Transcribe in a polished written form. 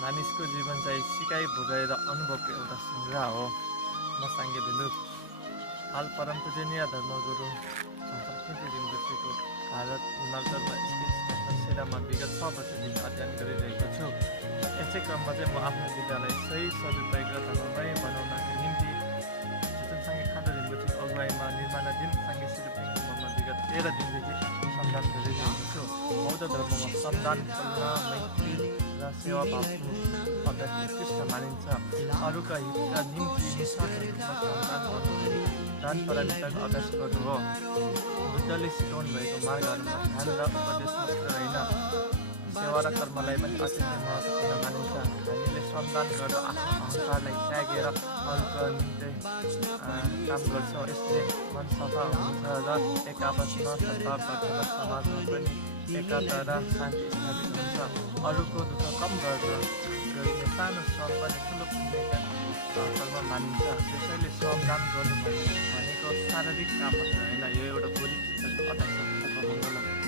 मानिसको जीवन चाहिँ सिकाइ भोगाइ र अनुभवको एउटा सङ्ग्रह हो। म साङ्गे भिलुप। हाल परम पूजनीय धर्मगुरु सन्तोषी रिम्पोछेको भारत हिमाचलमा स्थित तपस्यामा विगत 6 वर्षदेखि अध्ययन गरिरहेको छु। यसै क्रममा चाहिँ म आफ्नो विद्यालय सही सदुपयोग र धर्ममय बनाउनका निम्ति जुजुङसाङ्गे खाडो रिम्पोछेको अगुवाईमा निर्माणाधीन साङ्गे सिरुपिङको मनमा विगत 13 दिनदेखि श्रमदान गरिरहेको छु। बौद्ध धर्ममा श्रमदान, करुणा, मैत्री र सेवाभावको अभ्यास उत्कृष्ट मानिन्छ। अरूका हितका निम्ति निस्वार्थ रूपमा श्रमदान गर्नु दान परायणताको अभ्यास गर्नु हो। बुद्धले सिकाउनु भएको मार्गहरूमा ध्यान र उपदेश मात्र होइन, सेवा र कर्मलाई पनि अत्यन्तै महत्त्वपूर्ण मानिन्छ। हामीले श्रमदान गर्दा आफ्नो अहङ्कारलाई त्यागेर अरूका निम्ति काम गर्छौँ। यसले मन सफा हुन्छ र एक आपसमा सद्भाव गर्छ र समाजमा पनि एकता र शान्ति स्थापित हुन्छ। अरूको दुःख कम गर्न गरिने सानो श्रम पनि ठुलो पुण्यका कर्म मानिन्छ। त्यसैले श्रमदान गर्नु भनेको शारीरिक काम मात्र होइन, यो एउटा भोलि चित्तको अभ्यास हो।